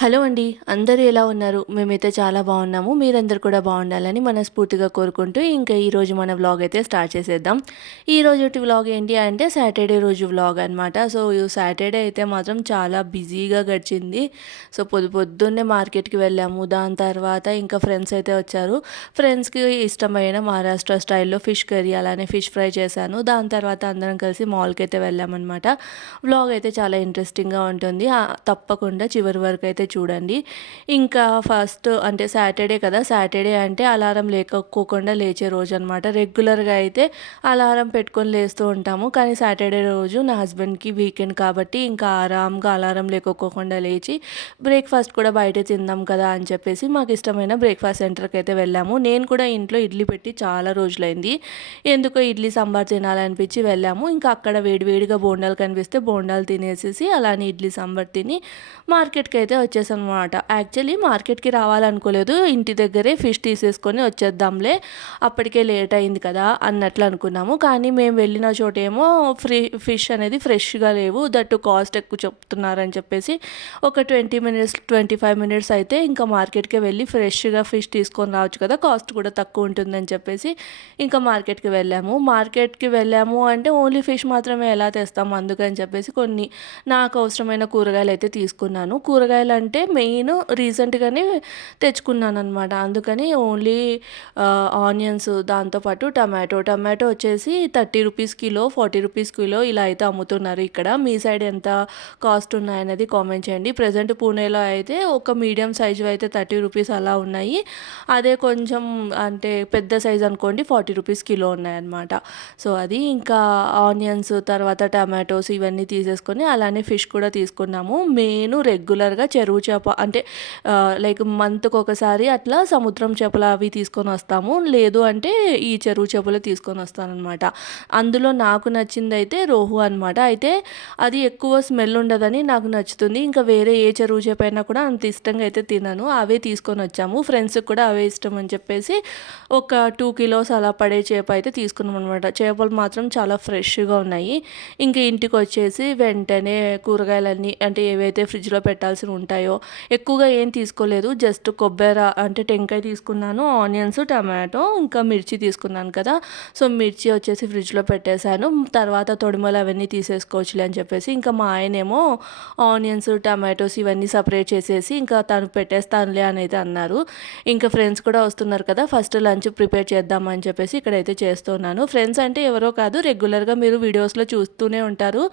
Hello అండి. అందరూ ఎలా ఉన్నారు? మేమైతే చాలా బాగున్నాము. మీరందరూ కూడా బాగుండాలని మనస్ఫూర్తిగా కోరుకుంటూ ఇంకా ఈరోజు మన వ్లాగ్ అయితే స్టార్ట్ చేసేద్దాం. ఈరోజుటి వ్లాగ్ ఏంటి అంటే సాటర్డే రోజు వ్లాగ్ అనమాట. సో, ఈ సాటర్డే అయితే మాత్రం చాలా బిజీగా గడిచింది. సో, పొద్దున్నే మార్కెట్‌కి వెళ్ళాము. దాని తర్వాత ఇంకా ఫ్రెండ్స్ అయితే వచ్చారు. ఫ్రెండ్స్‌కి ఇష్టమైన మహారాష్ట్ర స్టైల్‌లో ఫిష్ కర్రీ అలానే ఫిష్ ఫ్రై చేశాను. దాని తర్వాత అందరం కలిసి మాల్‌కి అయితే వెళ్ళామన్నమాట. వ్లాగ్ అయితే చాలా ఇంట్రెస్టింగ్‌గా ఉంటుంది. తప్పకుండా చివరి వరకు అయితే చూడండి. ఇంకా ఫస్ట్ అంటే సాటర్డే కదా! సాటర్డే అంటే అలారం లేకపోకుండా లేచే రోజనమాట. రెగ్యులర్‌గా అయితే అలారం పెట్టుకొని లేస్తూ ఉంటాము. కానీ సాటర్డే రోజు నా హస్బెండ్‌కి వీకెండ్ కాబట్టి ఇంకా ఆరాంగా అలారం లేకోకుండా లేచి బ్రేక్‌ఫాస్ట్ కూడా బయటే తిందాం కదా అని చెప్పేసి మాకిష్టమైన బ్రేక్‌ఫాస్ట్ సెంటర్‌కి అయితే వెళ్ళాము. నేను కూడా ఇంట్లో ఇడ్లీ పెట్టి చాలా రోజులైంది. ఎందుకో ఇడ్లీ సాంబార్ తినాలనిపించి వెళ్ళాము. ఇంకా అక్కడ వేడివేడిగా బోండాలు కనిపిస్తే బోండాలు తినేసేసి అలానే ఇడ్లీ సాంబార్ తిని మార్కెట్‌కి అయితే వచ్చేసామన్నమాట. యాక్చువల్లీ మార్కెట్‌కి రావాలనుకోలేదు. ఇంటి దగ్గరే ఫిష్ తీసేసుకొని వచ్చేద్దాంలే. అప్పటికే లేట్ అయింది కదా అన్నట్లు అనుకున్నాము. కానీ మేము వెళ్ళిన చోటేమో ఫిష్ అనేది ఫ్రెష్‌గా లేవు. దట్టు కాస్ట్ ఎక్కువ చెప్తున్నారని చెప్పేసి ఒక 20 మినిట్స్, 25 మినిట్స్ అయితే ఇంకా మార్కెట్‌కే వెళ్ళి ఫ్రెష్‌గా ఫిష్ తీసుకొని రావచ్చు కదా! కాస్ట్ కూడా తక్కువ ఉంటుందని చెప్పేసి ఇంకా మార్కెట్‌కి వెళ్ళాము అంటే ఓన్లీ ఫిష్ మాత్రమే ఎలా తెస్తాము అందుకని చెప్పేసి కొన్ని నాకు అవసరమైన కూరగాయలైతే తీసుకున్నాను. కూరగాయలంటే మెయిన్ రీసెంట్‌గానే తెచ్చుకున్నాననమాట. అందుకని ఓన్లీ ఆనియన్స్ దాంతో పాటు టమాటో వచ్చేసి 30 రూపీస్ కిలో, 40 రూపీస్ కిలో ఇలా అయితే అమ్ముతున్నారు ఇక్కడ. మీ సైడ్ ఎంత కాస్ట్ ఉన్నాయనేది కామెంట్ చేయండి. ప్రెజెంట్ పూణేలో అయితే ఒక మీడియం సైజ్‌వి అయితే 30 రూపీస్ అలా ఉన్నాయి. అదే కొంచెం అంటే పెద్ద సైజ్ అనుకోండి 40 రూపీస్ కిలో ఉన్నాయన్నమాట. సో, అది ఇంకా ఆనియన్స్ తర్వాత టమాటోస్ ఇవన్నీ తీసేసుకొని అలానే ఫిష్ కూడా తీసుకున్నాము. మెయిన్ రెగ్యులర్‌గా చెరువు చేప అంటే లైక్ మంత్‌కి ఒకసారి అట్లా సముద్రం చేపలు అవి తీసుకొని వస్తాము. లేదు అంటే ఈ చెరువు చేపలు తీసుకొని వస్తాననమాట. అందులో నాకు నచ్చిందయితే రోహు అనమాట. అయితే అది ఎక్కువ స్మెల్ ఉండదని నాకు నచ్చుతుంది. ఇంకా వేరే ఏ చెరువు చేప అయినా కూడా అంత ఇష్టంగా అయితే తినను. అవే తీసుకొని వచ్చాము. ఫ్రెండ్స్‌కి కూడా అవే ఇష్టం అని చెప్పేసి ఒక 2 కిలోస్ అలా పడే చేప అయితే తీసుకున్నామనమాట. చేపలు మాత్రం చాలా ఫ్రెష్‌గా ఉన్నాయి. ఇంక ఇంటికొచ్చేసి వెంటనే కూరగాయలన్నీ అంటే ఏవైతే ఫ్రిడ్జ్‌లో పెట్టాల్సినవి ఉంటాయో ఎక్కువగా ఏం తీసుకోలేదు. జస్ట్ అంటే టెంకాయ తీసుకున్నాను, ఆనియన్స్, టమాటో ఇంకా మిర్చి తీసుకున్నాను కదా! సో, మిర్చి వచ్చేసి ఫ్రిడ్జ్‌లో పెట్టేశాను. తర్వాత తొడిమలు అవన్నీ తీసేసుకోవచ్చులే అని చెప్పేసి ఇంకా మా ఆయనేమో ఆనియన్స్, టమాటోస్ ఇవన్నీ సెపరేట్ చేసేసి ఇంకా తను పెట్టేస్తానులే అని అయితే అన్నారు. ఇంకా ఫ్రెండ్స్ కూడా వస్తున్నారు కదా! ఫస్ట్ లంచ్ ప్రిపేర్ చేద్దామని చెప్పేసి ఇక్కడైతే చేస్తున్నాను. ఫ్రెండ్స్ అంటే ఎవరో కాదు రెగ్యులర్‌గా మీరు వీడియోస్‌లో చూస్తూనే ఉంటారు.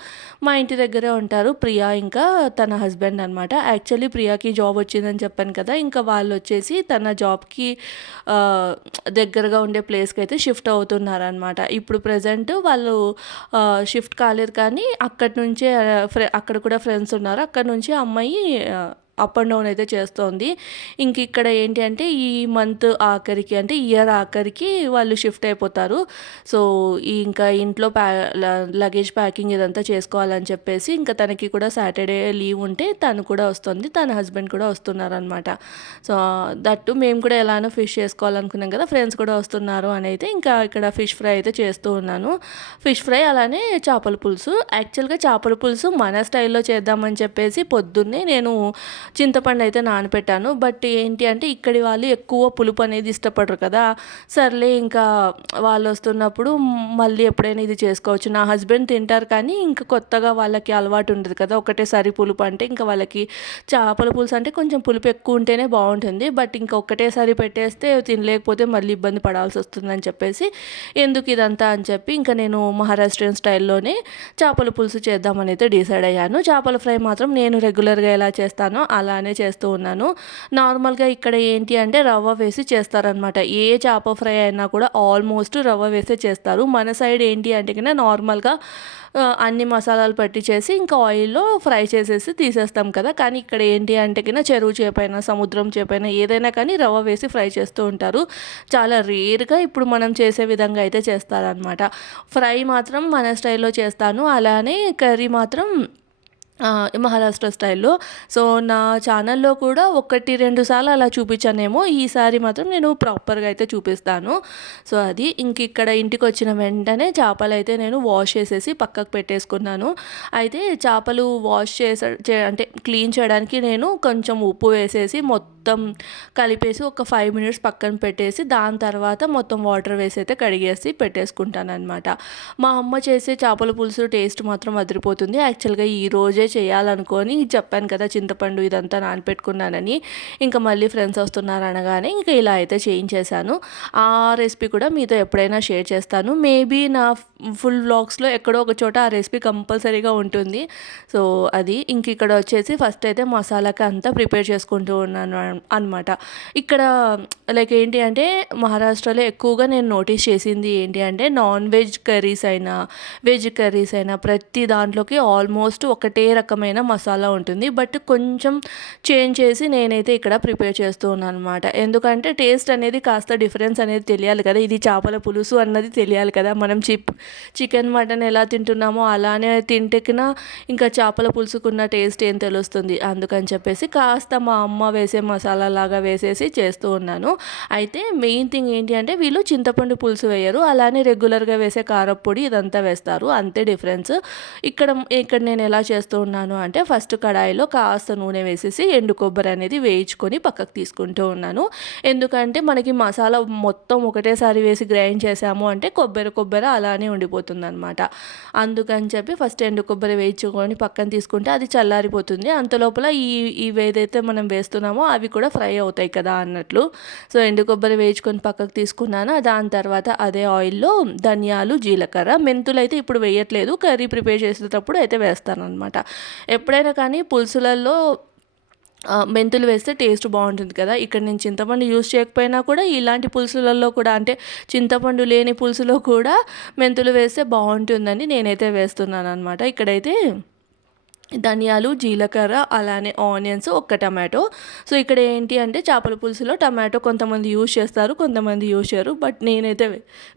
మా ఇంటి దగ్గరే ఉంటారు. ప్రియా ఇంకా తన హస్బెండ్ అనమాట. యాక్చువల్లీ ప్రియాకి జాబ్ వచ్చిందని చెప్పాను కదా! ఇంకా వాళ్ళొచ్చేసి తన జాబ్‌కి ఆహ్, దగ్గరగా ఉండే ప్లేస్‌కైతే షిఫ్ట్ అవుతున్నారనమాట. ఇప్పుడు ప్రెజెంట్ వాళ్ళు షిఫ్ట్ కాలేదు కానీ అక్కడి నుంచే అక్కడ కూడా ఫ్రెండ్స్ ఉన్నారు. అక్కడి నుంచి ఆ అమ్మాయి అప్ అండ్ డౌన్ అయితే చేస్తోంది. ఇంక ఇక్కడ ఏంటి అంటే ఈ మంత్ ఆఖరికి అంటే ఇయర్ ఆఖరికి వాళ్ళు షిఫ్ట్ అయిపోతారు. సో, ఇంకా ఇంట్లో లగేజ్ ప్యాకింగ్ ఇదంతా చేసుకోవాలని చెప్పేసి ఇంకా తనకి కూడా సాటర్డే లీవ్ ఉంటే తను కూడా వస్తుంది. తన హస్బెండ్ కూడా వస్తున్నారనమాట. సో, దట్టు మేము కూడా ఎలానో ఫిష్ చేసుకోవాలనుకున్నాం కదా! ఫ్రెండ్స్ కూడా వస్తున్నారు అని అయితే ఇంకా ఇక్కడ ఫిష్ ఫ్రై అయితే చేస్తూ ఉన్నాను. ఫిష్ ఫ్రై అలానే చేపల పులుసు. యాక్చువల్‌గా చేపల పులుసు మన స్టైల్‌లో చేద్దామని చెప్పేసి పొద్దున్నే నేను చింతపండు అయితే నానపెట్టాను. బట్ ఏంటి అంటే ఇక్కడి వాళ్ళు ఎక్కువ పులుపు అనేది ఇష్టపడరు కదా! సర్లే ఇంకా వాళ్ళొస్తున్నప్పుడు మళ్ళీ ఎప్పుడైనా ఇది చేసుకోవచ్చు. నా హస్బెండ్ తింటారు కానీ ఇంక కొత్తగా వాళ్ళకి అలవాటు ఉండదు కదా! ఒకటేసారి పులుపు అంటే ఇంకా వాళ్ళకి చేపల పులుసు అంటే కొంచెం పులుపు ఎక్కువ ఉంటేనే బావుంటుంది. బట్ ఇంక ఒక్కటేసారి పెట్టేస్తే తినలేకపోతే మళ్ళీ ఇబ్బంది పడాల్సొస్తుందని చెప్పేసి ఎందుకు ఇదంతా అని చెప్పి ఇంకా నేను మహారాష్ట్రియన్ స్టైల్‌లోనే చేపల పులుసు చేద్దామని అయితే డిసైడ్ అయ్యాను. చేపల ఫ్రై మాత్రం నేను రెగ్యులర్‌గా ఎలా చేస్తానో అలానే చేస్తూ ఉన్నాను. నార్మల్‌గా ఇక్కడ ఏంటి అంటే రవ్వ వేసి చేస్తారనమాట. ఏ చేప ఫ్రై అయినా కూడా ఆల్మోస్ట్ రవ్వ వేసే చేస్తారు. మన సైడ్ ఏంటి అంటే గిన నార్మల్‌గా అన్ని మసాలాలు పట్టి చేసి ఇంకా ఆయిల్‌లో ఫ్రై చేసేసి తీసేస్తాం కదా! కానీ ఇక్కడ ఏంటి అంటే గిన చెరువు చేపైనా, సముద్రం చేపైనా ఏదైనా కానీ రవ్వ వేసి ఫ్రై చేస్తూ ఉంటారు. చాలా రేర్‌గా ఇప్పుడు మనం చేసే విధంగా అయితే చేస్తారనమాట. ఫ్రై మాత్రం మన స్టైల్‌లో చేస్తాను. అలానే కర్రీ మాత్రం మహారాష్ట్ర స్టైల్‌లో. సో, నా ఛానల్‌లో కూడా 1, 2 సార్లు అలా చూపించానేమో. ఈసారి మాత్రం నేను ప్రాపర్‌గా అయితే చూపిస్తాను. సో, అది. ఇక్కడ ఇంటికొచ్చిన వెంటనే చేపలైతే నేను వాష్ చేసేసి పక్కకు పెట్టేసుకున్నాను. అయితే చేపలు వాష్ అంటే క్లీన్ చేయడానికి నేను కొంచెం ఉప్పు వేసేసి మొత్తం కలిపేసి ఒక 5 మినిట్స్ పక్కన పెట్టేసి, దాని తర్వాత మొత్తం వాటర్ వేసి అయితే కడిగేసి పెట్టేసుకుంటాననమాట. మా అమ్మ చేసే చేపల పులుసు టేస్ట్ మాత్రం అదిరిపోతుంది. యాక్చువల్‌గా ఈరోజే చేయాలనుకొని చెప్పాను కదా, చింతపండు ఇదంతా నానపెట్టుకున్నానని. ఇంకా మళ్ళీ ఫ్రెండ్స్ వస్తున్నారు అనగానే ఇంకా ఇలా అయితే చేయించేశాను. ఆ రెసిపీ కూడా మీతో ఎప్పుడైనా షేర్ చేస్తాను. మేబీ నా ఫుల్ వ్లాగ్స్‌లో ఎక్కడో ఒక చోట ఆ రెసిపీ కంపల్సరీగా ఉంటుంది. సో, అది. ఇక్కడ వచ్చేసి ఫస్ట్ అయితే మసాలాకి అంతా ప్రిపేర్ చేసుకుంటూ ఉన్నాను అనమాట. ఇక్కడ లైక్ ఏంటి అంటే, మహారాష్ట్రలో ఎక్కువగా నేను నోటీస్ చేసింది ఏంటి అంటే, నాన్ వెజ్ కర్రీస్ అయినా, వెజ్ కర్రీస్ అయినా ప్రతి దాంట్లోకి ఆల్మోస్ట్ ఒకటే రకమైన మసాలా ఉంటుంది. బట్ కొంచెం చేంజ్ చేసి నేనైతే ఇక్కడ ప్రిపేర్ చేస్తూ ఉన్నాను అనమాట. ఎందుకంటే టేస్ట్ అనేది కాస్త డిఫరెన్స్ అనేది తెలియాలి కదా. ఇది చేపల పులుసు అన్నది తెలియాలి కదా. మనం చికెన్, మటన్ ఎలా తింటున్నామో అలానే తింటేకినా ఇంకా చేపల పులుసుకున్న టేస్ట్ ఏం తెలుస్తుంది. అందుకని చెప్పేసి కాస్త మా అమ్మ వేసే మసాలా లాగా వేసేసి చేస్తూ ఉన్నాను. అయితే మెయిన్ థింగ్ ఏంటి అంటే, వీళ్ళు చింతపండు పులుసు వేయరు, అలానే రెగ్యులర్గా వేసే కారప్పొడి ఇదంతా వేస్తారు, అంతే డిఫరెన్స్. ఇక్కడ ఇక్కడ నేను ఎలా చేస్తూ ఉన్నాను అంటే, ఫస్ట్ కడాయిలో కాస్త నూనె వేసేసి ఎండు కొబ్బరి అనేది వేయించుకొని పక్కకు తీసుకుంటూ ఉన్నాను. ఎందుకంటే మనకి మసాలా మొత్తం ఒకటేసారి వేసి గ్రైండ్ చేసాము అంటే కొబ్బరి అలానే ఉండిపోతుంది అనమాట. అందుకని చెప్పి ఫస్ట్ ఎండు కొబ్బరి వేయించుకొని పక్కన తీసుకుంటే అది చల్లారిపోతుంది. అంతలోపల ఇవేదైతే మనం వేస్తున్నామో అవి కూడా ఫ్రై అవుతాయి కదా అన్నట్లు. సో, ఎండు కొబ్బరి వేయించుకొని పక్కకు తీసుకున్నాను. దాని తర్వాత అదే ఆయిల్లో ధనియాలు, జీలకర్ర, మెంతులు అయితే ఇప్పుడు వేయట్లేదు, కర్రీ ప్రిపేర్ చేసేటప్పుడు అయితే వేస్తానన్నమాట. ఎప్పుడైనా కానీ పులుసులలో మెంతులు వేస్తే టేస్ట్ బాగుంటుంది కదా. ఇక్కడ నేను చింతపండు యూజ్ చేయకపోయినా కూడా ఇలాంటి పులుసులలో కూడా, అంటే చింతపండు లేని పులుసులో కూడా మెంతులు వేస్తే బాగుంటుందని నేనైతే వేస్తున్నాను అనమాట. ఇక్కడైతే ధనియాలు, జీలకర్ర, అలానే ఆనియన్స్, ఒక్క టమాటో. సో, ఇక్కడ ఏంటి అంటే చేపల పులుసులో టమాటో కొంతమంది యూజ్ చేస్తారు, కొంతమంది యూజ్ చేయరు. బట్ నేనైతే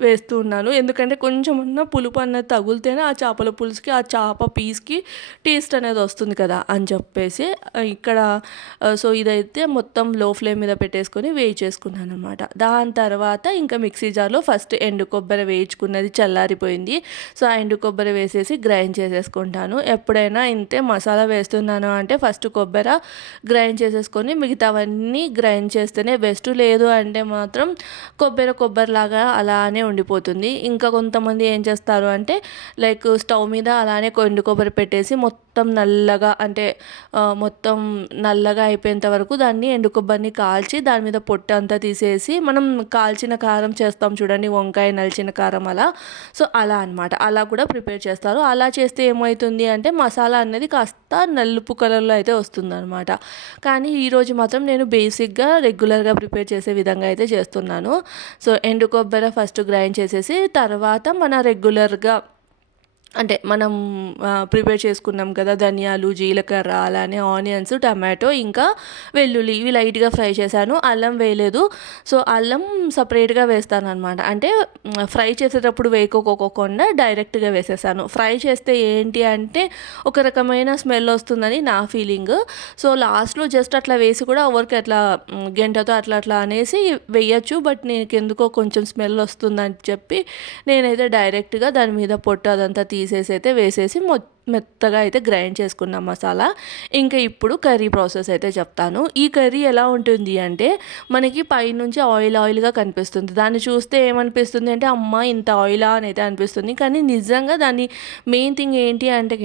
వేస్తూ ఉన్నాను. ఎందుకంటే కొంచెమన్నా పులుపు అన్నది తగులితేనే ఆ చేపల పులుసుకి, ఆ చేప పీస్కి టేస్ట్ అనేది వస్తుంది కదా అని చెప్పేసి ఇక్కడ సో, ఇదైతే మొత్తం లో ఫ్లేమ్ మీద పెట్టేసుకొని వేయించేసుకున్నాను అనమాట. దాని తర్వాత ఇంకా మిక్సీ జార్లో ఫస్ట్ ఎండు కొబ్బరి వేయించుకున్నది చల్లారిపోయింది. సో, ఆ ఎండు కొబ్బరి వేసేసి గ్రైండ్ చేసేసుకుంటాను. ఎప్పుడైనా ఇంతే, మసాలా వేస్తున్నాను అంటే ఫస్ట్ కొబ్బరి గ్రైండ్ చేసేసుకొని మిగతావన్నీ గ్రైండ్ చేస్తేనే బెస్ట్. లేదు అంటే మాత్రం కొబ్బరిలాగా అలానే ఉండిపోతుంది. ఇంకా కొంతమంది ఏం చేస్తారు అంటే, లైక్ స్టవ్ మీద అలానే ఎండు కొబ్బరి పెట్టేసి మొత్తం నల్లగా, అంటే మొత్తం నల్లగా అయిపోయేంత వరకు దాన్ని ఎండు కొబ్బరిని కాల్చి దాని మీద పొట్టు అంతా తీసేసి, మనం కాల్చిన కారం చేస్తాం చూడండి, వంకాయ నలిచిన కారం అలా. సో, అలా అనమాట. అలా కూడా ప్రిపేర్ చేస్తారు. అలా చేస్తే ఏమవుతుంది అంటే మసాలా అనేది కాస్త నలుపు కలర్లో అయితే వస్తుందన్నమాట. కానీ ఈరోజు మాత్రం నేను బేసిక్గా రెగ్యులర్గా ప్రిపేర్ చేసే విధంగా అయితే చేస్తున్నాను. సో, ఎండు కొబ్బరి ఫస్ట్ గ్రైండ్ చేసేసి తర్వాత మన రెగ్యులర్గా, అంటే మనం ప్రిపేర్ చేసుకున్నాం కదా, ధనియాలు, జీలకర్ర, అలానే ఆనియన్స్, టమాటో, ఇంకా వెల్లుల్లి, ఇవి లైట్గా ఫ్రై చేశాను. అల్లం వేయలేదు. సో, అల్లం సపరేట్గా వేస్తాను అనమాట. అంటే ఫ్రై చేసేటప్పుడు వేయకోకుండా డైరెక్ట్గా వేసేసాను. ఫ్రై చేస్తే ఏంటి అంటే ఒక రకమైన స్మెల్ వస్తుందని నా ఫీలింగ్. సో, లాస్ట్లో జస్ట్ అట్లా వేసి కూడా ఎవరికి అట్లా గెంటతో అట్లా అనేసి వేయచ్చు. బట్ నీకెందుకో కొంచెం స్మెల్ వస్తుందని చెప్పి నేనైతే డైరెక్ట్గా దాని మీద పొట్టు అదంతా తీసేసి అయితే వేసేసి మెత్తగా అయితే గ్రైండ్ చేసుకున్న మసాలా. ఇంకా ఇప్పుడు కర్రీ ప్రాసెస్ అయితే చెప్తాను. ఈ కర్రీ ఎలా ఉంటుంది అంటే, మనకి పైనుంచి ఆయిల్గా కనిపిస్తుంది. దాన్ని చూస్తే ఏమనిపిస్తుంది అంటే, అమ్మ ఇంత ఆయిలా అని అయితే అనిపిస్తుంది. కానీ నిజంగా దాని మెయిన్ థింగ్ ఏంటి అంటే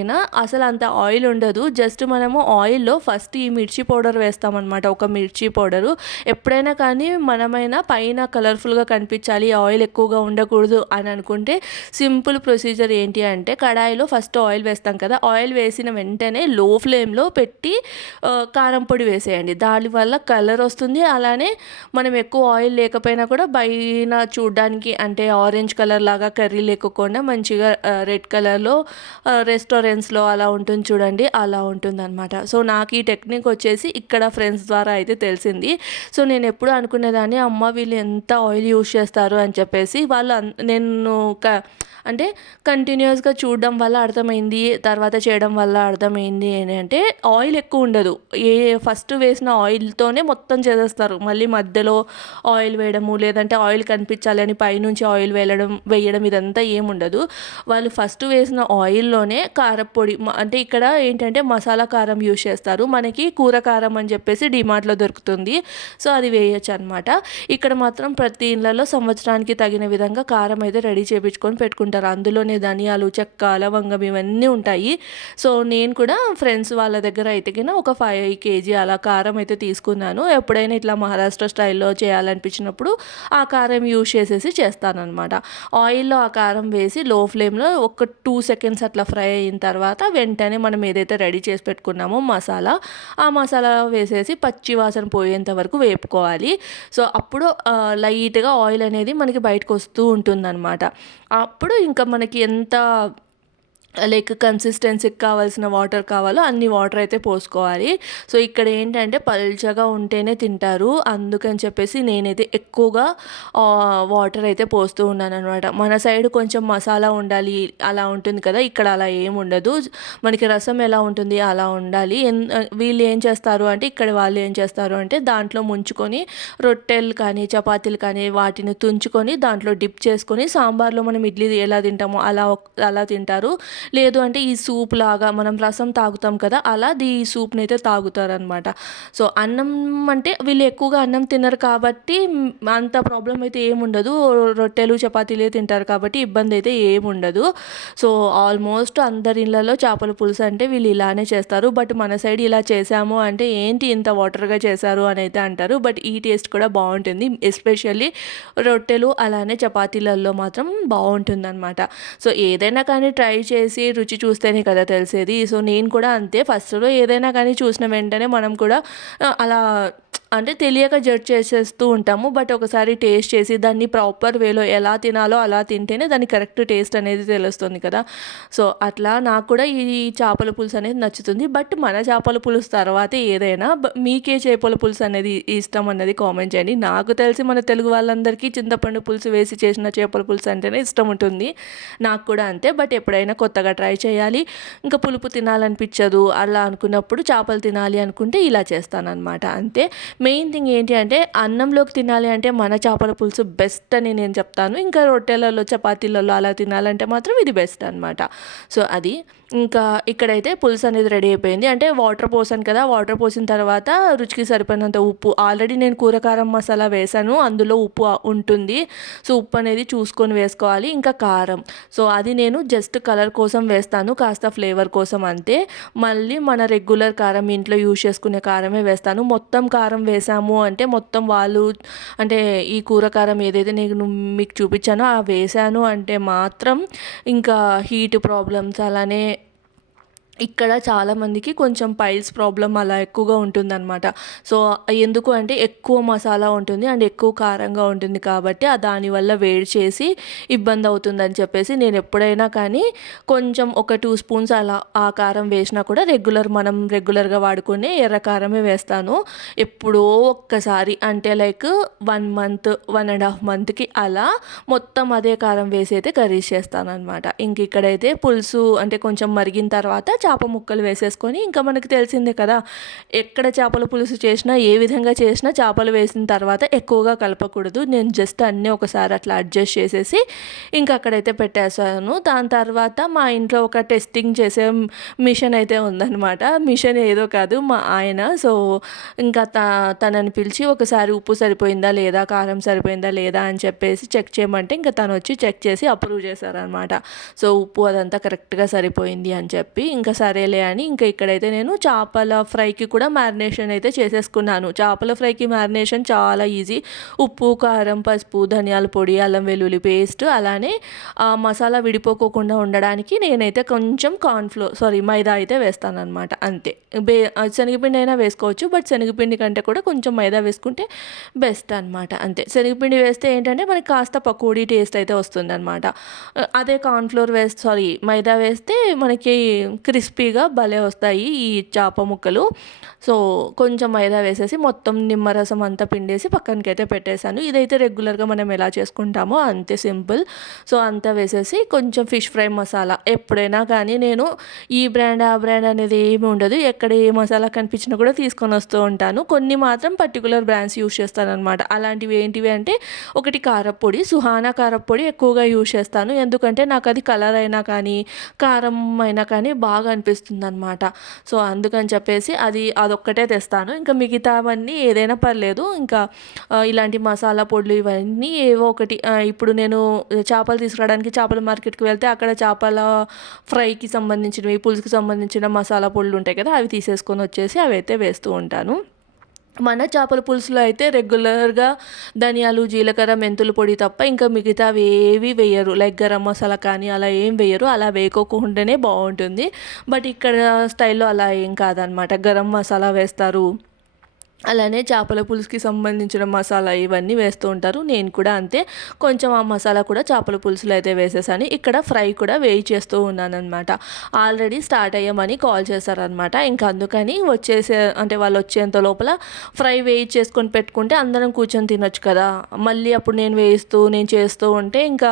అసలు అంత ఆయిల్ ఉండదు. జస్ట్ మనము ఆయిల్లో ఫస్ట్ ఈ మిర్చి పౌడర్ వేస్తామన్నమాట, ఒక మిర్చి పౌడరు. ఎప్పుడైనా కానీ మనమైనా పైన కలర్ఫుల్గా కనిపించాలి, ఆయిల్ ఎక్కువగా ఉండకూడదు అని అనుకుంటే సింపుల్ ప్రొసీజర్ ఏంటి అంటే, కడాయిలో ఫస్ట్ ఆయిల్ వేస్తాం కదా, ఆయిల్ వేసిన వెంటనే లో ఫ్లేమ్లో పెట్టి కారం పొడి వేసేయండి. దానివల్ల కలర్ వస్తుంది. అలానే మనం ఎక్కువ ఆయిల్ లేకపోయినా కూడా పైన చూడడానికి, అంటే ఆరెంజ్ కలర్ లాగా కర్రీ లేకుండా మంచిగా రెడ్ కలర్లో రెస్టారెంట్స్లో అలా ఉంటుంది చూడండి, అలా ఉంటుంది అనమాట. సో, నాకు ఈ టెక్నిక్ వచ్చేసి ఇక్కడ ఫ్రెండ్స్ ద్వారా అయితే తెలిసింది. సో, నేను ఎప్పుడు అనుకునేదాన్ని, అమ్మ వీళ్ళు ఎంత ఆయిల్ యూజ్ చేస్తారు అని చెప్పేసి. వాళ్ళు నేను అంటే కంటిన్యూస్గా చూడడం వల్ల అర్థమైంది. తర్వాత చేయడం వల్ల అర్థం ఏంటి అని అంటే ఆయిల్ ఎక్కువ ఉండదు. ఫస్ట్ వేసిన ఆయిల్‌తోనే మొత్తం చేసేస్తారు. మళ్ళీ మధ్యలో ఆయిల్ వేయడము, లేదంటే ఆయిల్ కనిపించాలి అని పైనుంచి ఆయిల్ వేయడం ఇదంతా ఏముండదు. వాళ్ళు ఫస్ట్ వేసిన ఆయిల్‌లోనే కారప్పొడి అంటే ఇక్కడ ఏంటంటే మసాలా కారం యూజ్ చేస్తారు. మనకి కూర కారం అని చెప్పేసి డీమార్ట్‌లో దొరుకుతుంది. సో, అది వేయొచ్చనమాట. ఇక్కడ మాత్రం ప్రతి ఇళ్లలో సంవత్సరానికి తగిన విధంగా కారం అయితే రెడీ చేపించుకొని పెట్టుకుంటారు. అందులోనే ధనియాలు, చెక్క, లవంగం ఇవన్నీ ఉంటాయి. సో, నేను కూడా ఫ్రెండ్స్ వాళ్ళ దగ్గర అయితే ఒక 5 కేజీ అలా కారం అయితే తీసుకున్నాను. ఎప్పుడైనా ఇట్లా మహారాష్ట్ర స్టైల్‌లో చేయాలనిపించినప్పుడు ఆ కారం యూజ్ చేసేసి చేస్తాననమాట. ఆయిల్‌లో ఆ కారం వేసి లో ఫ్లేమ్‌లో ఒక 2 సెకండ్స్ అట్లా ఫ్రై అయిన తర్వాత వెంటనే మనం ఏదైతే రెడీ చేసి పెట్టుకున్నామో మసాలా, ఆ మసాలా వేసేసి పచ్చి వాసన పోయేంత వరకు వేపుకోవాలి. సో, అప్పుడు లైట్‌గా ఆయిల్ అనేది మనకి బయటకు వస్తూ ఉంటుందన్నమాట. అప్పుడు ఇంకా మనకి ఎంత లైక్ కన్సిస్టెన్సీకి కావాల్సిన వాటర్ కావాలో అన్ని వాటర్ అయితే పోసుకోవాలి. సో, ఇక్కడ ఏంటంటే పల్చగా ఉంటేనే తింటారు. అందుకని చెప్పేసి నేనైతే ఎక్కువగా వాటర్ అయితే పోస్తూ ఉన్నాననమాట. మన సైడ్ కొంచెం మసాలా ఉండాలి అలా ఉంటుంది కదా! ఇక్కడ అలా ఏమి ఉండదు. మనకి రసం ఎలా ఉంటుంది అలా ఉండాలి. వీళ్ళు ఏం చేస్తారు అంటే ఇక్కడ వాళ్ళు ఏం చేస్తారు అంటే దాంట్లో ముంచుకొని రొట్టెలు కానీ, చపాతీలు కానీ వాటిని తుంచుకొని దాంట్లో డిప్ చేసుకొని సాంబార్లో మనం ఇడ్లీ ఎలా తింటామో అలా తింటారు. లేదు అంటే ఈ సూప్ లాగా మనం రసం తాగుతాం కదా! అలా ఈ సూప్‌ని అయితే తాగుతారనమాట. సో, అన్నం అంటే వీళ్ళు ఎక్కువగా అన్నం తినరు కాబట్టి అంత ప్రాబ్లమ్ అయితే ఏముండదు. రొట్టెలు, చపాతీలే తింటారు కాబట్టి ఇబ్బంది అయితే ఏముండదు. సో, ఆల్మోస్ట్ అందరి ఇళ్లలో చేపల పులుసు అంటే వీళ్ళు ఇలానే చేస్తారు. బట్ మన సైడ్ ఇలా చేసాము అంటే ఏంటి ఇంత వాటర్‌గా చేశారు అని అయితే అంటారు. బట్ ఈ టేస్ట్ కూడా బావుంటుంది. ఎస్పెషల్లీ రొట్టెలు అలానే చపాతీలలో మాత్రం బావుంటుందనమాట. సో, ఏదైనా కానీ ట్రై చేసి రుచి చూస్తేనే కదా తెలిసేది. సో, నేను కూడా అంతే. ఫస్ట్‌లో ఏదైనా కానీ చూసిన వెంటనే మనం కూడా అలా అంటే తెలియక జడ్జ్ చేసేస్తూ ఉంటాము. బట్ ఒకసారి టేస్ట్ చేసి దాన్ని ప్రాపర్ వేలో ఎలా తినాలో అలా తింటేనే దాని కరెక్ట్ టేస్ట్ అనేది తెలుస్తుంది కదా! సో, అట్లా నాకు కూడా ఈ చేపల పులుసు అనేది నచ్చుతుంది. బట్ మన చేపల పులుసు తర్వాతే ఏదైనా మీకే చేపల పులుసు అనేది ఇష్టం అన్నది కామెంట్ చేయండి. నాకు తెలిసి మన తెలుగు వాళ్ళందరికీ చింతపండు పులుసు వేసి చేసిన చేపల పులుసు అంటేనే ఇష్టం ఉంటుంది. నాకు కూడా అంతే. బట్ ఎప్పుడైనా కొత్తగా ట్రై చేయాలి, ఇంకా పులుపు తినాలనిపించదు అలా అనుకున్నప్పుడు చేపలు తినాలి అనుకుంటే ఇలా చేస్తానన్నమాట అంతే. మెయిన్ థింగ్ ఏంటి అంటే అన్నంలోకి తినాలి అంటే మన చేపల పులుసు బెస్ట్ అని నేను చెప్తాను. ఇంకా రొట్టెలలో, చపాతీలలో అలా తినాలంటే మాత్రం ఇది బెస్ట్ అనమాట. సో, అది ఇంకా ఇక్కడైతే పులుసు అనేది రెడీ అయిపోయింది. అంటే వాటర్ పోసాను కదా! వాటర్ పోసిన తర్వాత రుచికి సరిపడినంత ఉప్పు, ఆల్రెడీ నేను కూర కారం మసాలా వేశాను. అందులో ఉప్పు ఉంటుంది. సో, ఉప్పు అనేది చూసుకొని వేసుకోవాలి. ఇంకా కారం, సో, అది నేను జస్ట్ కలర్ కోసం వేస్తాను, కాస్త ఫ్లేవర్ కోసం అంతే. మళ్ళీ మన రెగ్యులర్ కారం ఇంట్లో యూజ్ చేసుకునే కారమే వేస్తాను. మొత్తం కారం వేసాము అంటే మొత్తం వాళ్ళు అంటే ఈ కూర కారం ఏదైతే నేను మీకు చూపించానో వేసాను అంటే మాత్రం ఇంకా హీట్ ప్రాబ్లమ్స్ అలానే ఇక్కడ చాలామందికి కొంచెం పైల్స్ ప్రాబ్లమ్ అలా ఎక్కువగా ఉంటుందన్నమాట. సో, ఎందుకు అంటే ఎక్కువ మసాలా ఉంటుంది అండ్ ఎక్కువ కారంగా ఉంటుంది కాబట్టి దానివల్ల వేడి చేసి ఇబ్బంది అవుతుందని చెప్పేసి నేను ఎప్పుడైనా కానీ కొంచెం ఒక 2 స్పూన్స్ అలా ఆ కారం వేసినా కూడా మనం రెగ్యులర్గా వాడుకునే ఎర్ర కారమే వేస్తాను. ఎప్పుడో ఒక్కసారి అంటే లైక్ 1 మంత్, 1.5 మంత్‌కి అలా మొత్తం అదే కారం వేసి అయితే కర్రీస్ చేస్తానన్నమాట. ఇంక ఇక్కడైతే పులుసు అంటే కొంచెం మరిగిన తర్వాత చేప ముక్కలు వేసేసుకొని ఇంకా మనకు తెలిసిందే కదా! ఎక్కడ చేపల పులుసు చేసినా ఏ విధంగా చేసినా చేపలు వేసిన తర్వాత ఎక్కువగా కలపకూడదు. నేను జస్ట్ అన్నీ ఒకసారి అట్లా అడ్జస్ట్ చేసేసి ఇంకా అక్కడైతే పెట్టేసాను. దాని తర్వాత మా ఇంట్లో ఒక టెస్టింగ్ చేసే మిషన్ అయితే ఉందన్నమాట. మిషన్ ఏదో కాదు మా ఆయన. సో, ఇంకా తనని పిలిచి ఒకసారి ఉప్పు సరిపోయిందా లేదా, కారం సరిపోయిందా లేదా అని చెప్పేసి చెక్ చేయమంటే ఇంకా తను వచ్చి చెక్ చేసి అప్రూవ్ చేశారనమాట. సో, ఉప్పు అదంతా కరెక్ట్గా సరిపోయింది అని చెప్పి ఇంకా సరేలే అని ఇంకా ఇక్కడైతే నేను చేపల ఫ్రైకి కూడా మ్యారినేషన్ అయితే చేసేసుకున్నాను. చేపల ఫ్రైకి మ్యారినేషన్ చాలా ఈజీ. ఉప్పు, కారం, పసుపు, ధనియాల పొడి, అల్లం వెల్లుల్లి పేస్ట్, అలానే మసాలా విడిపోకోకుండా ఉండడానికి నేనైతే కొంచెం మైదా అయితే వేస్తానన్నమాట అంతే. శనగపిండి అయినా వేసుకోవచ్చు, బట్ శనగపిండి కంటే కూడా కొంచెం మైదా వేసుకుంటే బెస్ట్ అనమాట అంతే. శనగపిండి వేస్తే ఏంటంటే మనకి కాస్త పకోడీ టేస్ట్ అయితే వస్తుందన్నమాట. అదే మైదా వేస్తే మనకి క్రిస్పీగా భలే వస్తాయి ఈ చేప ముక్కలు. సో కొంచెం మైదా వేసేసి మొత్తం నిమ్మరసం అంతా పిండేసి పక్కనకైతే పెట్టేశాను. ఇదైతే రెగ్యులర్గా మనం ఎలా చేసుకుంటామో అంతే సింపుల్. సో అంతా వేసేసి కొంచెం ఫిష్ ఫ్రై మసాలా, ఎప్పుడైనా కానీ నేను ఈ బ్రాండ్ ఆ బ్రాండ్ అనేది ఏమి ఉండదు, ఎక్కడ ఏ మసాలా కనిపించినా కూడా తీసుకొని వస్తూ ఉంటాను. కొన్ని మాత్రం పర్టికులర్ బ్రాండ్స్ యూస్ చేస్తానన్నమాట. అలాంటివి ఏంటివి అంటే ఒకటి కారప్పొడి, సుహానా కారప్పొడి ఎక్కువగా యూస్ చేస్తాను. ఎందుకంటే నాకు అది కలర్ అయినా కానీ కారం అయినా కానీ బాగా అనిపిస్తుంది అనమాట. సో అందుకని చెప్పేసి అదొక్కటే తెస్తాను. ఇంకా మిగతావన్నీ ఏదైనా పర్లేదు. ఇంకా ఇలాంటి మసాలా పొడులు ఇవన్నీ ఏవో ఒకటి, ఇప్పుడు నేను చేపలు తీసుకురావడానికి చేపల మార్కెట్కి వెళ్తే అక్కడ చేపల ఫ్రైకి సంబంధించినవి, పులుసుకి సంబంధించిన మసాలా పొడులు ఉంటాయి కదా, అవి తీసేసుకొని వచ్చేసి అవి అయితే వేస్తూ ఉంటాను. మన చేపల పులుసులో అయితే రెగ్యులర్గా ధనియాలు, జీలకర్ర, మెంతుల పొడి తప్ప ఇంకా మిగతావి ఏవి వేయరు. లైక్ గరం మసాలా కానీ అలా ఏం వేయరు. అలా వేయకోకుండానే బాగుంటుంది. బట్ ఇక్కడ స్టైల్లో అలా ఏం కాదనమాట. గరం మసాలా వేస్తారు, అలానే చేపల పులుసుకి సంబంధించిన మసాలా ఇవన్నీ వేస్తూ ఉంటారు. నేను కూడా అంతే, కొంచెం ఆ మసాలా కూడా చేపల పులుసులో అయితే వేసేసాను. ఇక్కడ ఫ్రై కూడా వేయి చేస్తూ ఉన్నానమాట. ఆల్రెడీ స్టార్ట్ అయ్యామని కాల్ చేశారనమాట. ఇంకా అందుకని అంటే వాళ్ళు వచ్చేంత లోపల ఫ్రై వేయి చేసుకొని పెట్టుకుంటే అందరం కూర్చొని తినొచ్చు కదా. మళ్ళీ అప్పుడు నేను చేస్తూ ఉంటే ఇంకా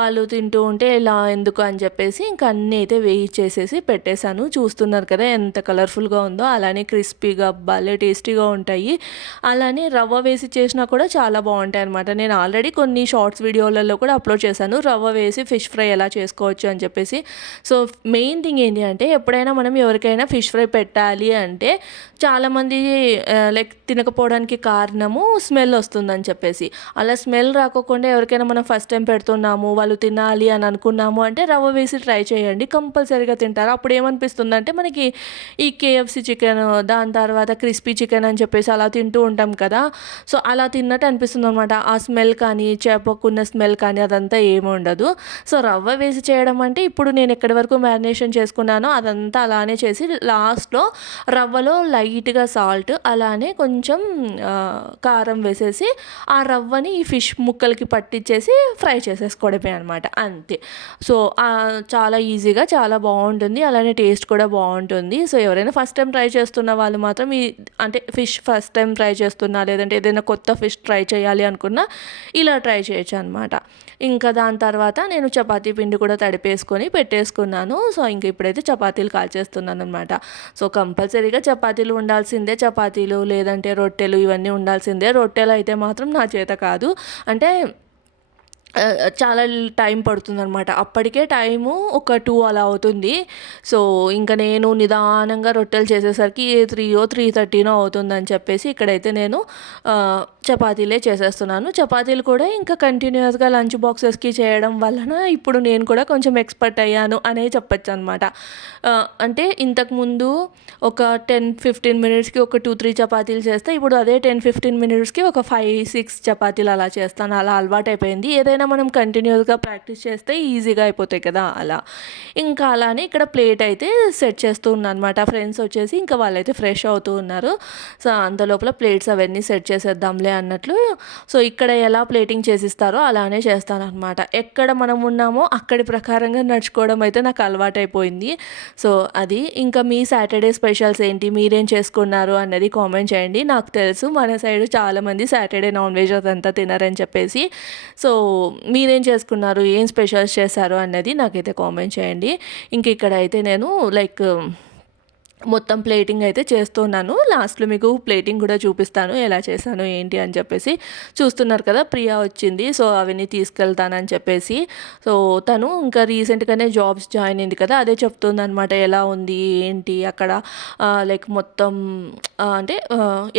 వాళ్ళు తింటూ ఉంటే ఇలా ఎందుకు అని చెప్పేసి ఇంకా అన్నీ అయితే వేయి చేసేసి పెట్టేశాను. చూస్తున్నారు కదా ఎంత కలర్ఫుల్గా ఉందో, అలానే క్రిస్పీగా భలే టేస్టీగా ఉంటాయి. అలానే రవ్వ వేసి చేసినా కూడా చాలా బాగుంటాయి అనమాట. నేను ఆల్రెడీ కొన్ని షార్ట్స్ వీడియోలలో కూడా అప్లోడ్ చేశాను, రవ్వ వేసి ఫిష్ ఫ్రై ఎలా చేసుకోవచ్చు అని చెప్పేసి. సో మెయిన్ థింగ్ ఏంటి అంటే ఎప్పుడైనా మనం ఎవరికైనా ఫిష్ ఫ్రై పెట్టాలి అంటే చాలామంది లైక్ తినకపోవడానికి కారణము స్మెల్ వస్తుందని చెప్పేసి. అలా స్మెల్ రాకోకుండా ఎవరికైనా మనం ఫస్ట్ టైం పెడుతున్నాము, వాళ్ళు తినాలి అని అనుకున్నాము అంటే రవ్వ వేసి ట్రై చేయండి, కంపల్సరీగా తింటారు. అప్పుడు ఏమనిపిస్తుంది అంటే మనకి ఈ కేఎఫ్సి చికెన్, దాని తర్వాత క్రిస్పీ చికెన్ అని చెప్పేసి అలా తింటూ ఉంటాం కదా. సో అలా తిన్నట్టు అనిపిస్తుంది అనమాట. ఆ స్మెల్ కానీ, చేపకున్న స్మెల్ కానీ అదంతా ఏమి ఉండదు. సో రవ్వ వేసి చేయడం అంటే ఇప్పుడు నేను ఎక్కడి వరకు మ్యారినేషన్ చేసుకున్నానో అదంతా అలానే చేసి లాస్ట్లో రవ్వలో లైట్గా సాల్ట్, అలానే కొంచెం కారం వేసేసి ఆ రవ్వని ఈ ఫిష్ ముక్కలకి పట్టించేసి ఫ్రై చేసేసుకోవడమే అనమాట, అంతే. సో చాలా ఈజీగా చాలా బాగుంటుంది, అలానే టేస్ట్ కూడా బాగుంటుంది. సో ఎవరైనా ఫస్ట్ టైం ట్రై చేస్తున్న వాళ్ళు మాత్రం అంటే ఫిష్ ఫస్ట్ టైం ట్రై చేస్తున్నా, లేదంటే ఏదైనా కొత్త ఫిష్ ట్రై చేయాలి అనుకున్నా ఇలా ట్రై చేయొచ్చు అనమాట. ఇంకా దాని తర్వాత నేను చపాతీ పిండి కూడా తడిపేసుకొని పెట్టేసుకున్నాను. సో ఇంక ఇప్పుడైతే చపాతీలు కాల్చేస్తున్నాను అనమాట. సో కంపల్సరీగా చపాతీలు ఉండాల్సిందే, చపాతీలు లేదంటే రొట్టెలు ఇవన్నీ ఉండాల్సిందే. రొట్టెలు అయితే మాత్రం నా చేత కాదు, అంటే చాలా టైం పడుతుందనమాట. అప్పటికే టైము ఒక 2 అలా అవుతుంది. సో ఇంకా నేను నిదానంగా రొట్టెలు చేసేసరికి 3:30 అవుతుందని చెప్పేసి ఇక్కడైతే నేను చపాతీలే చేసేస్తున్నాను. చపాతీలు కూడా ఇంకా కంటిన్యూస్గా లంచ్ బాక్సెస్కి చేయడం వలన ఇప్పుడు నేను కూడా కొంచెం ఎక్స్పర్ట్ అయ్యాను అనే చెప్పచ్చు అనమాట. అంటే ఇంతకుముందు ఒక 10-15 మినిట్స్కి ఒక 2-3 చపాతీలు చేస్తే ఇప్పుడు అదే 10-15 మినిట్స్కి ఒక 5-6 చపాతీలు అలా చేస్తాను. అలా అలవాటైపోయింది. ఏదైనా మనం కంటిన్యూస్గా ప్రాక్టీస్ చేస్తే ఈజీగా అయిపోతాయి కదా అలా. ఇంకా అలానే ఇక్కడ ప్లేట్ అయితే సెట్ చేస్తూ ఉన్నాను అనమాట. ఫ్రెండ్స్ వచ్చేసి ఇంకా వాళ్ళైతే ఫ్రెష్ అవుతూ ఉన్నారు. సో అంతలోపల ప్లేట్స్ అవన్నీ సెట్ చేసేద్దాంలే అన్నట్లు. సో ఇక్కడ ఎలా ప్లేటింగ్ చేసిస్తారో అలానే చేస్తానన్నమాట. ఎక్కడ మనం ఉన్నామో అక్కడి ప్రకారంగా నడుచుకోవడం అయితే నాకు అలవాటైపోయింది. సో అది ఇంకా మీ సాటర్డే స్పెషల్స్ ఏంటి, మీరేం చేసుకున్నారు అన్నది కామెంట్ చేయండి. నాకు తెలుసు మన సైడ్ చాలామంది సాటర్డే నాన్ వెజ్ అదంతా తినరని చెప్పేసి. సో మీరేం చేసుకున్నారు, ఏం స్పెషల్స్ చేశారు అన్నది నాకైతే కామెంట్ చేయండి. ఇంక ఇక్కడ అయితే నేను లైక్ మొత్తం ప్లేటింగ్ అయితే చేస్తున్నాను. లాస్ట్లో మీకు ప్లేటింగ్ కూడా చూపిస్తాను ఎలా చేశాను ఏంటి అని చెప్పేసి. చూస్తున్నారు కదా ప్రియా వచ్చింది. సో అవన్నీ తీసుకెళ్తానని చెప్పేసి. సో తను ఇంకా రీసెంట్గానే జాబ్స్ జాయిన్ అయింది కదా, అదే చెప్తుంది అనమాట ఎలా ఉంది ఏంటి అక్కడ, లైక్ మొత్తం అంటే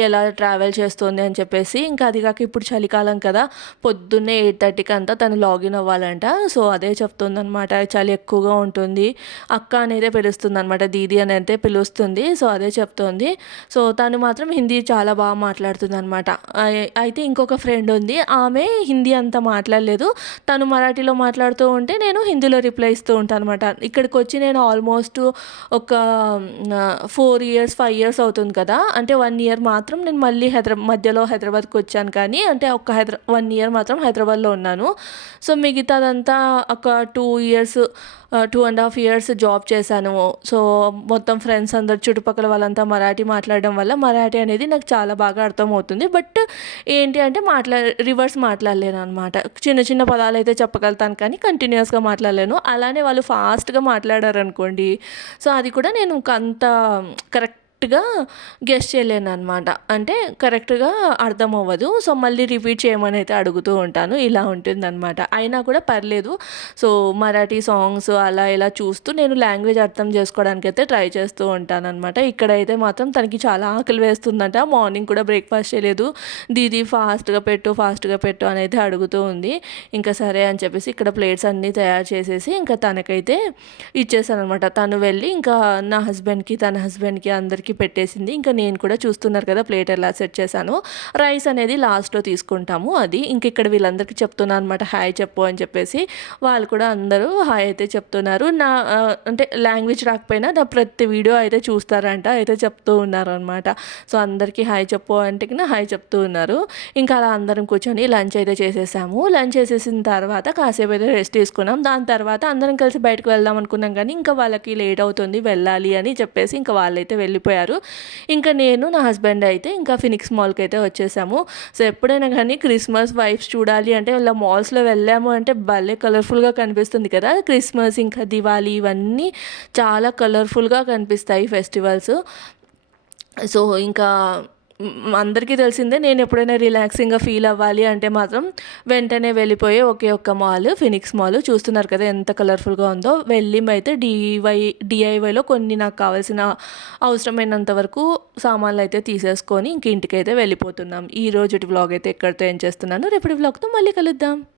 ఎలా ట్రావెల్ చేస్తుంది అని చెప్పేసి. ఇంకా అది కాక ఇప్పుడు చలికాలం కదా, పొద్దున్నే 8:30కి అంతా తను లాగిన్ అవ్వాలంట. సో అదే చెప్తుంది అనమాట, చలి ఎక్కువగా ఉంటుంది. అక్క అనేది పిలుస్తుంది అనమాట, దీది అని అయితే పిలుస్తుంది. వస్తుంది. సో, అదే చెప్తోంది. సో, తను మాత్రం హిందీ చాలా బాగా మాట్లాడుతుందనమాట. అయితే ఇంకొక ఫ్రెండ్ ఉంది. ఆమె హిందీ అంత మాట్లాడలేదు. తను మరాఠీలో మాట్లాడుతూ ఉంటే నేను హిందీలో రిప్లై ఇస్తూ ఉంటాననమాట. ఇక్కడికొచ్చి నేను ఆల్మోస్ట్ ఒక 4 ఇయర్స్, 5 ఇయర్స్ అవుతుంది కదా! అంటే 1 ఇయర్ మాత్రం నేను మళ్ళీ మధ్యలో హైదరాబాద్‌కొచ్చాను కానీ అంటే ఒక 1 ఇయర్ మాత్రం హైదరాబాద్‌లో ఉన్నాను. సో, మిగతాదంతా ఒక 2 ఇయర్స్ 2½ ఇయర్స్ జాబ్ చేశాను. సో, మొత్తం ఫ్రెండ్స్ అందరూ చుట్టుపక్కల వాళ్ళంతా మరాఠీ మాట్లాడడం వల్ల మరాఠీ అనేది నాకు చాలా బాగా అర్థమవుతుంది. బట్ ఏంటి అంటే రివర్స్ మాట్లాడలేననమాట. చిన్న చిన్న పదాలైతే చెప్పగలుగుతాను కానీ కంటిన్యూయస్‌గా మాట్లాడలేను. అలానే వాళ్ళు ఫాస్ట్‌గా మాట్లాడారనుకోండి, సో, అది కూడా నేను అంత కరెక్ట్‌గా గెస్ చేయలేననమాట. అంటే కరెక్ట్‌గా అర్థమవ్వదు. సో, మళ్ళీ రిపీట్ చేయమని అయితే అడుగుతూ ఉంటాను. ఇలా ఉంటుందనమాట. అయినా కూడా పర్లేదు. సో, మరాఠీ సాంగ్స్ అలా ఇలా చూస్తూ నేను లాంగ్వేజ్ అర్థం చేసుకోవడానికైతే ట్రై చేస్తూ ఉంటాననమాట. ఇక్కడైతే మాత్రం తనకి చాలా ఆకలి వేస్తుందంట. మార్నింగ్ కూడా బ్రేక్‌ఫాస్ట్ చేయలేదు. దీదీ ఫాస్ట్‌గా పెట్టు అని అయితే అడుగుతూ ఉంది. ఇంకా సరే అని చెప్పేసి ఇక్కడ ప్లేట్స్ అన్నీ తయారు చేసేసి ఇంకా తనకైతే ఇచ్చేసాననమాట. తను వెళ్ళి ఇంకా నా హస్బెండ్‌కి, తన హస్బెండ్‌కి అందరికీ పెట్టేసింది. ఇంకా నేను కూడా చూస్తున్నారు కదా ప్లేట్ ఎలా సెట్ చేశానో. రైస్ అనేది లాస్ట్‌లో తీసుకుంటాము అది. ఇంక ఇక్కడ వీళ్ళందరికీ చెప్తున్నా అనమాట హాయ్ చెప్పు అని చెప్పేసి. వాళ్ళు కూడా అందరూ హాయ్ అయితే చెప్తున్నారు. అంటే లాంగ్వేజ్ రాకపోయినా నా ప్రతి వీడియో అయితే చూస్తారంట. అయితే చెప్తూ ఉన్నారనమాట. సో, అందరికీ హాయ్ చెప్పు అంటే హాయ్ చెప్తూ ఉన్నారు. ఇంకా అలా అందరం కూర్చొని లంచ్ అయితే చేసేసాము. లంచ్ చేసేసిన తర్వాత కాసేపు అయితే రెస్ట్ తీసుకున్నాం. దాని తర్వాత అందరం కలిసి బయటకు వెళ్దాం అనుకున్నాం కానీ ఇంకా వాళ్ళకి లేట్ అవుతుంది వెళ్ళాలి అని చెప్పేసి ఇంకా వాళ్ళైతే వెళ్ళిపోయారు. ఇంకా నేను నా హస్బెండ్ అయితే ఇంకా ఫినిక్స్ మాల్‌కి అయితే వచ్చేసాము. సో, ఎప్పుడైనా కానీ క్రిస్మస్ వైబ్స్ చూడాలి అంటే ఇలా మాల్స్‌లో వెళ్ళాము అంటే భలే కలర్‌ఫుల్‌గా కనిపిస్తుంది కదా! క్రిస్మస్ ఇంకా దివాళీ ఇవన్నీ చాలా కలర్‌ఫుల్‌గా కనిపిస్తాయి ఫెస్టివల్స్. సో, ఇంకా అందరికీ తెలిసిందే నేను ఎప్పుడైనా రిలాక్సింగ్‌గా ఫీల్ అవ్వాలి అంటే మాత్రం వెంటనే వెళ్ళిపోయే ఒకే ఒక్క మాల్ ఫినిక్స్ మాల్. చూస్తున్నారు కదా ఎంత కలర్‌ఫుల్‌గా ఉందో. వెళ్ళి అయితే డీఐవైలో కొన్ని నాకు కావాల్సిన అవసరమైనంత వరకు సామాన్లయితే తీసేసుకొని ఇంక ఇంటికైతే వెళ్ళిపోతున్నాం. ఈ రోజుటి వ్లాగ్ అయితే ఇక్కడితో ఎండ్ చేస్తున్నాను. రేపటి వ్లాగ్‌తో మళ్ళీ కలుద్దాం.